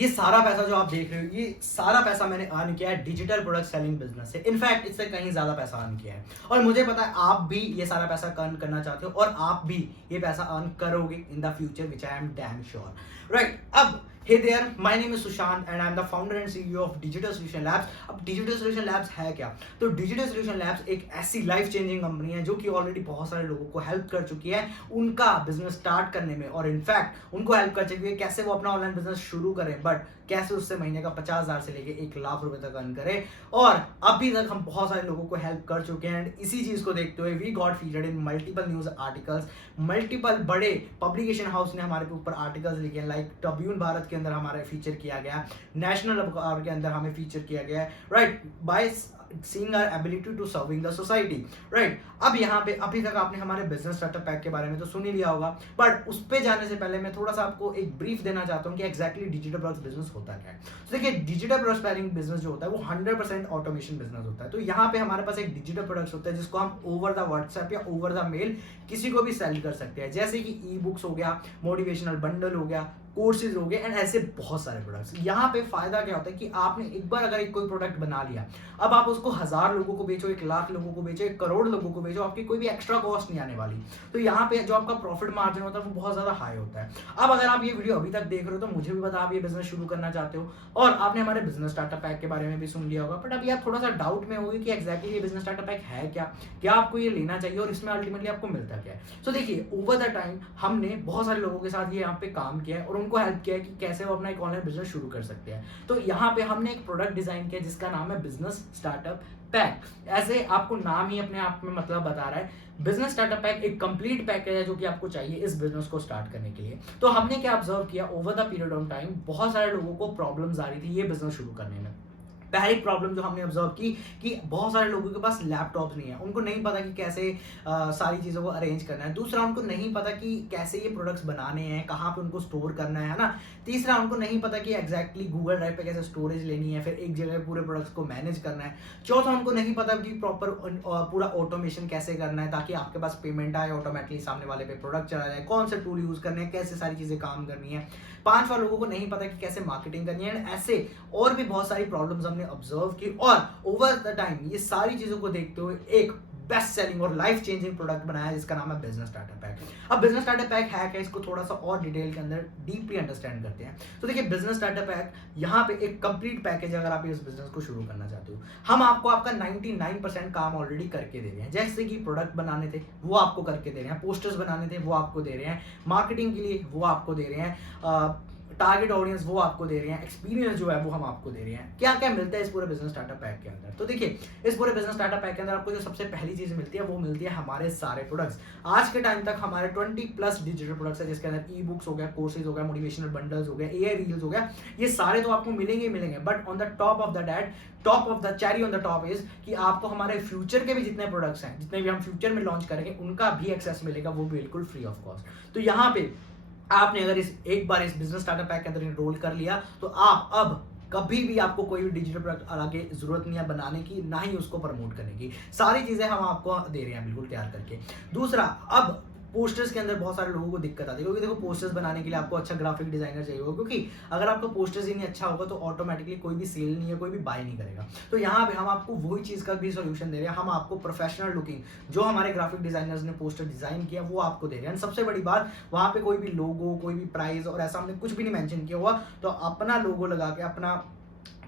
ये सारा पैसा जो आप देख रहे हो, ये सारा पैसा मैंने अर्न किया है डिजिटल प्रोडक्ट सेलिंग बिजनेस से। इनफैक्ट इससे कहीं ज्यादा पैसा अर्न किया है और मुझे पता है आप भी ये सारा पैसा अर्न करना चाहते हो और आप भी ये पैसा अर्न करोगे in the future, which I am damn sure, right. अब hey there, my name is Sushant and I am the founder and CEO of digital solution labs. अब डिजिटल सॉल्यूशन लैब्स है क्या? तो डिजिटल सॉल्यूशन लैब्स एक ऐसी life changing company है जो कि ऑलरेडी बहुत सारे लोगों को हेल्प कर चुकी है उनका बिजनेस स्टार्ट करने में, और इनफैक्ट उनको हेल्प कर चुकी है कैसे वो अपना ऑनलाइन बिजनेस शुरू करें, बट कैसे उससे महीने का 50,000 से लेके 1 लाख रुपए तक अर्न करें। और अभी तक हम बहुत सारे लोगों को हेल्प कर चुके हैं एंड इसी चीज को देखते हुए we got featured in multiple news articles. Multiple बड़े पब्लिकेशन हाउस ने हमारे ऊपर आर्टिकल्स लिखे हैं, लाइक ट्रिब्यून भारत के अंदर हमारा फीचर किया गया, नेशनल अखबार के अंदर हमें फीचर किया गया है, right, by seeing our ability to serving the society, right। अब यहाँ पे अभी तक आपने हमारे बिजनेस स्टार्टअप पैक के बारे में तो सुन ही लिया होगा, बट उस पे जाने से पहले मैं थोड़ा सा आपको एक ब्रीफ देना चाहता हूँ कि एग्जैक्टली डिजिटल प्रोडक्ट्स बिजनेस होता क्या है। तो देखिए, डिजिटल प्रोडक्ट्स पैरिंग बिजनेस जो होता है वो 100% ऑटोमेशन बिजनेस होता है। तो यहाँ पे हमारे पास एक डिजिटल प्रोडक्ट्स होता है जिसको हम ओवर द व्हाट्सएप या ओवर द मेल किसी को भी सेल कर सकते हैं, जैसे कि ई बुक्स हो गया, मोटिवेशनल बंडल हो गया, कोर्सेज हो गए एंड ऐसे बहुत सारे प्रोडक्ट्स। यहाँ पे फायदा क्या होता है कि आपने एक बार अगर एक कोई प्रोडक्ट बना लिया, अब आप उसको 1000 लोगों को बेचो, 1 लाख लोगों को बेचो, 1 करोड़ लोगों को बेचो, आपकी कोई भी एक्स्ट्रा कॉस्ट नहीं आने वाली। तो यहाँ पे जो आपका प्रॉफिट मार्जिन होता है वो बहुत ज्यादा हाई होता है। अब अगर आप ये वीडियो अभी तक देख रहे हो तो मुझे भी पता आप ये बिजनेस शुरू करना चाहते हो और आपने हमारे बिजनेस स्टार्टअप पैक के बारे में भी सुन लिया होगा, बट अभी आप थोड़ा सा डाउट में होगी कि एग्जैक्टली ये बिजनेस स्टार्टअप पैक है क्या, क्या आपको ये लेना चाहिए और इसमें अल्टीमेटली आपको मिलता क्या है। तो देखिए, ओवर द टाइम हमने बहुत सारे लोगों के साथ ये यहाँ पे काम किया है और उनको हेल्प किया है कि कैसे वो अपना एक ऑनलाइन बिजनेस शुरू कर सकते हैं। तो यहाँ पे हमने एक प्रोडक्ट डिजाइन किया जिसका नाम है बिजनेस स्टार्टअप पैक। ऐसे आपको नाम ही अपने आप में मतलब बता रहा है, बिजनेस स्टार्टअप पैक एक कंप्लीट पैकेज है जो कि आपको चाहिए इस बिजनेस को स्टार्ट करने के लिए। तो हमने क्या ऑब्जर्व किया, over the period of time बहुत सारे लोगों को प्रॉब्लम्स आ रही थी ये बिजनेस शुरू करने में। पहली प्रॉब्लम जो हमने ऑब्जर्व की कि बहुत सारे लोगों के पास लैपटॉप नहीं है, उनको नहीं पता कि कैसे सारी चीज़ों को अरेंज करना है। दूसरा, उनको नहीं पता कि कैसे ये प्रोडक्ट्स बनाने हैं, कहाँ पे उनको स्टोर करना है ना। तीसरा, उनको नहीं पता कि एग्जैक्टली गूगल ड्राइव पे कैसे स्टोरेज लेनी है, फिर एक जगह पूरे प्रोडक्ट्स को मैनेज करना है। चौथा, उनको नहीं पता कि प्रॉपर पूरा ऑटोमेशन कैसे करना है ताकि आपके पास पेमेंट आए, ऑटोमेटिकली सामने वाले पे प्रोडक्ट चला जाए, कौन से टूल यूज़ करने हैं, कैसे सारी चीज़ें काम करनी है। पांचवा, लोगों को नहीं पता कि कैसे मार्केटिंग करनी है। ऐसे और भी बहुत सारी प्रॉब्लम्स हमने ऑब्जर्व की और ओवर द टाइम ये सारी चीजों को देखते हुए एक बेस्ट सेलिंग और लाइफ चेंजिंग प्रोडक्ट बनाया जिसका नाम है बिजनेस स्टार्टअप पैक। अब बिजनेस स्टार्टअप पैक है क्या, इसको थोड़ा सा और डिटेल के अंदर डीपली अंडरस्टैंड करते हैं। तो देखिए, बिजनेस स्टार्टअप पैक यहाँ पे एक कंप्लीट पैकेज अगर आप इस बिजनेस को शुरू करना चाहते हो, हम आपको आपका 99% काम ऑलरेडी करके दे रहे हैं। जैसे कि प्रोडक्ट बनाने थे वो आपको करके दे रहे हैं, पोस्टर्स बनाने थे वो आपको दे रहे हैं, मार्केटिंग के लिए वो आपको दे रहे हैं, टारगेट ऑडियंस वो आपको दे रहे हैं, एक्सपीरियंस जो है वो हम आपको दे रहे हैं। क्या क्या मिलता है इस पूरे बिजनेस स्टार्टअप पैक के अंदर? तो देखिए, इस पूरे बिजनेस स्टार्टअप पैक के अंदर आपको जो सबसे पहली चीज मिलती है वो मिलती है हमारे सारे प्रोडक्ट्स। आज के टाइम तक हमारे 20+ डिजिटल प्रोडक्ट्स है जिसके अंदर ई बुक्स हो गया, कोर्सेज हो गया, मोटिवेशनल बंडल्स हो गया, एआई रील्स हो गया, ये सारे तो आपको मिलेंगे ही मिलेंगे। But on the top of the that, top of the cherry on the top is कि आपको हमारे फ्यूचर के भी जितने प्रोडक्ट्स हैं, जितने भी हम फ्यूचर में लॉन्च करेंगे, उनका भी एक्सेस मिलेगा, वो बिल्कुल फ्री ऑफ कॉस्ट। तो यहाँ पे आपने अगर एक बार इस बिजनेस स्टार्टअप पैक के अंदर एनरोल कर लिया तो आप अब कभी भी आपको कोई भी डिजिटल प्रोडक्ट आगे जरूरत नहीं है बनाने की, ना ही उसको प्रमोट करने की। सारी चीजें हम आपको दे रहे हैं बिल्कुल तैयार करके। दूसरा, अब पोस्टर्स के अंदर बहुत सारे लोगों को दिक्कत आती है क्योंकि देखो, पोस्टर्स बनाने के लिए आपको अच्छा ग्राफिक डिजाइनर चाहिए होगा, क्योंकि अगर आपका पोस्टर्स ही नहीं अच्छा होगा तो ऑटोमेटिकली कोई भी सेल नहीं है, कोई भी बाय नहीं करेगा। तो यहाँ पे हम आपको वही चीज का भी सोल्यूशन दे रहे हैं। हम आपको प्रोफेशनल लुकिंग जो हमारे ग्राफिक डिजाइनर्स ने पोस्टर डिजाइन किया वो आपको दे रहे हैं। सबसे बड़ी बात, वहां पे कोई भी लोगो, कोई भी प्राइस और ऐसा हमने कुछ भी नहीं मेंशन किया हुआ, तो अपना लोगो लगा के, अपना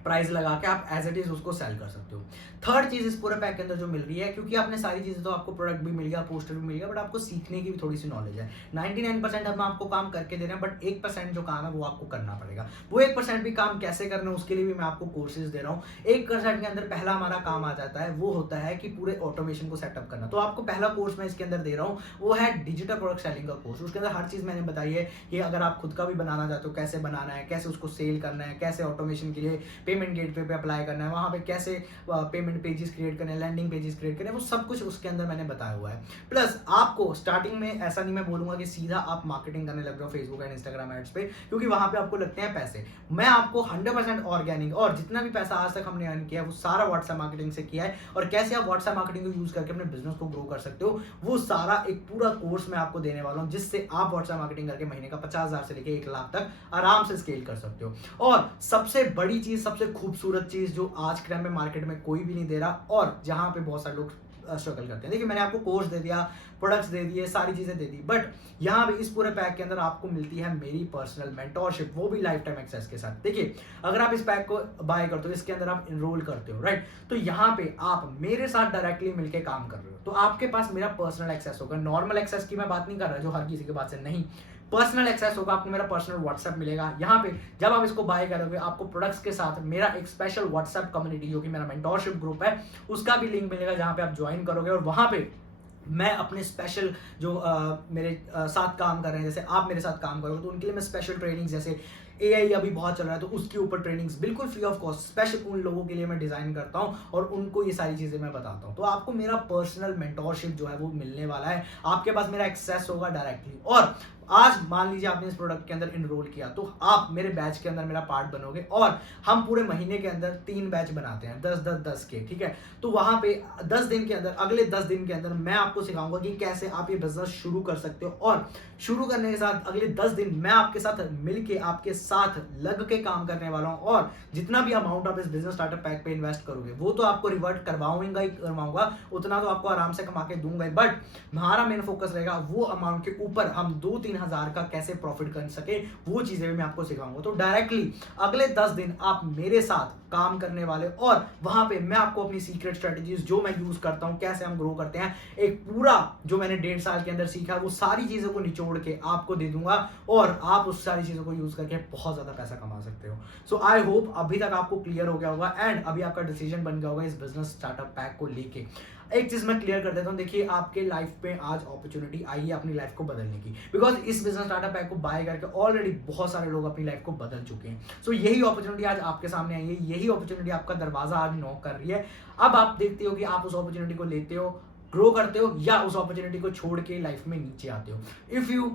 प्राइस लगा के आप एज इट इज उसको सेल कर सकते हो। थर्ड चीज इस पूरे पैक के अंदर जो मिल रही है, क्योंकि आपने सारी चीजें तो आपको प्रोडक्ट भी मिल गया, पोस्टर भी मिल गया, बट आपको सीखने की भी थोड़ी सी नॉलेज है। 99% हम आपको काम करके दे रहे हैं, बट 1% जो काम है वो आपको करना पड़ेगा। वो 1% भी काम कैसे करना है उसके लिए भी मैं आपको कोर्सेज दे रहा हूँ। 1% के अंदर पहला हमारा काम आ जाता है, वो होता है कि पूरे ऑटोमेशन को सेटअप करना। तो आपको पहला कोर्स मैं इसके अंदर दे रहा हूँ, वो है डिजिटल प्रोडक्ट सेलिंग का कोर्स। उसके अंदर हर चीज मैंने बताई है कि अगर आप खुद का भी बनाना चाहते हो कैसे बनाना है, कैसे उसको सेल करना है, कैसे ऑटोमेशन के लिए पेमेंट गेटवे पे अप्लाई करना है, वहाँ पे कैसे पेमेंट पेजेस क्रिएट करने हैं, लैंडिंग पेजेस क्रिएट करने हैं, वो सब कुछ उसके अंदर मैंने बताया हुआ है। प्लस आपको स्टार्टिंग में ऐसा नहीं मैं बोलूँगा कि सीधा आप मार्केटिंग करने लग जाओ फेसबुक एंड इंस्टाग्राम एड्स पे, क्योंकि वहाँ पे आपको लगते हैं पैसे। मैं आपको 100% ऑर्गेनिक और जितना भी पैसा आज तक हमने अर्न किया है वो सारा व्हाट्सएप मार्केटिंग से किया है, और कैसे आप व्हाट्सएप मार्केटिंग को यूज़ करके अपने बिजनेस को ग्रो कर सकते हो वो सारा एक पूरा कोर्स मैं आपको देने वाला हूँ, जिससे आप व्हाट्सएप मार्केटिंग करके महीने का 50,000 से लेकर 1 लाख तक आराम से स्केल कर सकते हो। और सबसे बड़ी चीज, सबसे खूबसूरत चीज जो आज के टाइम में मार्केट में कोई भी नहीं दे रहा और जहां पे बहुत सारे लोग स्ट्रगल करते हैं। देखिए मैंने आपको कोर्स दे दिया, प्रोडक्ट्स दे दिए, सारी चीजें दे दी, बट यहाँ पे इस पूरे पैक के अंदर आपको मिलती है मेरी पर्सनल मेंटोरशिप, वो भी लाइफ टाइम एक्सेस के साथ। देखिए अगर आप इस पैक को बाय करते हो, इसके अंदर आप इनरोल करते हो, राइट, तो यहाँ पे आप मेरे साथ डायरेक्टली मिलके काम कर रहे हो, तो आपके पास मेरा पर्सनल एक्सेस होगा। नॉर्मल एक्सेस की मैं बात नहीं कर रहा जो हर किसी के पास है, नहीं, पर्सनल एक्सेस होगा। आपको मेरा पर्सनल व्हाट्सएप मिलेगा। यहाँ पे जब आप इसको बाय करोगे आपको प्रोडक्ट्स के साथ मेरा एक स्पेशल व्हाट्सएप कम्युनिटी जो कि मेरा मेंटोरशिप ग्रुप है उसका भी लिंक मिलेगा, जहाँ पे आप ज्वाइन करोगे और वहाँ पे मैं अपने स्पेशल जो मेरे साथ काम कर रहे हैं, जैसे आप मेरे साथ काम करोगे तो उनके लिए मैं स्पेशल ट्रेनिंग, जैसे एआई अभी बहुत चल रहा है तो उसके ऊपर ट्रेनिंग्स बिल्कुल फ्री ऑफ कॉस्ट स्पेशल उन लोगों के लिए मैं डिजाइन करता हूं और उनको ये सारी चीजें मैं बताता हूं। तो आपको मेरा पर्सनल मेंटोरशिप जो है वो मिलने वाला है, आपके पास मेरा एक्सेस होगा डायरेक्टली। और आज मान लीजिए आपने इस प्रोडक्ट के अंदर इनरोल किया तो आप मेरे बैच के अंदर मेरा पार्ट बनोगे, और हम पूरे महीने के अंदर 3 बैच बनाते हैं 10-10-10 के, ठीक है। तो वहां पे 10 दिन के अंदर, अगले 10 दिन के अंदर मैं आपको सिखाऊंगा कि कैसे आप ये बिजनेस शुरू कर सकते हो, और शुरू करने के साथ अगले 10 दिन मैं आपके साथ मिलके आपके साथ लग के काम करने वाला हूं, और जितना भी अमाउंट आप इस बिजनेस स्टार्टअप पैक पे इन्वेस्ट करोगे वो तो आपको रिवर्ट करवाऊंगा ही करवाऊंगा, उतना तो आपको आराम से कमा के दूंगा, बट हमारा मेन फोकस रहेगा वो अमाउंट के ऊपर हम 2-3 हजार का कैसे प्रॉफिट कर सके, वो चीजें भी मैं आपको सिखाऊंगा। तो डायरेक्टली अगले 10 दिन आप मेरे साथ काम करने वाले, और वहां पे मैं आपको अपनी सीक्रेट स्ट्रेटजीज जो मैं यूज करता हूं, कैसे हम ग्रो करते हैं, एक पूरा जो मैंने 1.5 साल के अंदर सीखा वो सारी चीजों को निचोड़ के आपको दे दूंगा, और आप उस सारी चीजों को यूज करके बहुत ज्यादा पैसा कमा सकते हो। सो आई होप अभी तक आपको क्लियर हो गया होगा एंड अभी आपका डिसीजन बन गया होगा इस बिजनेस स्टार्टअप पैक को लेके। एक चीज मैं क्लियर कर देता हूं, देखिए आपके लाइफ पे आज अपॉर्चुनिटी आई है अपनी लाइफ को बदलने की, बिकॉज इस बिजनेस स्टार्टअप पैक को बाय करके ऑलरेडी बहुत सारे लोग अपनी लाइफ को बदल चुके हैं। सो यही अपॉर्चुनिटी आज आपके सामने आई है, यही अपॉर्चुनिटी आपका दरवाजा आज नॉक कर रही है। अब आप देखते हो कि आप उस अपॉर्चुनिटी को लेते हो, ग्रो करते हो, या उस अपॉर्चुनिटी को छोड़ के लाइफ में नीचे आते हो। If you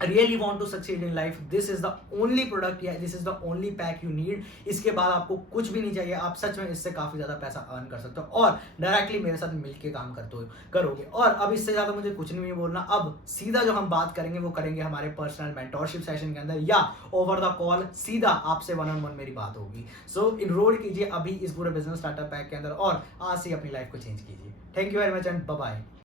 really want to succeed in life, this is the only product, yeah, this is the only pack you need। इसके बाद आपको कुछ भी नहीं चाहिए, आप सच में इससे काफी ज्यादा पैसा अर्न कर सकते हो और डायरेक्टली मेरे साथ मिलके काम करते हो करोगे। और अब इससे ज्यादा मुझे कुछ नहीं बोलना, अब सीधा जो हम बात करेंगे वो करेंगे हमारे पर्सनल मेंटोरशिप सेशन के अंदर, या ओवर द कॉल सीधा आपसे 1-on-1 मेरी बात होगी। सो इनरोल कीजिए अभी इस पूरे बिजनेस स्टार्टअप पैक के अंदर और आज से अपनी लाइफ को चेंज कीजिए। Thank you very much and bye bye.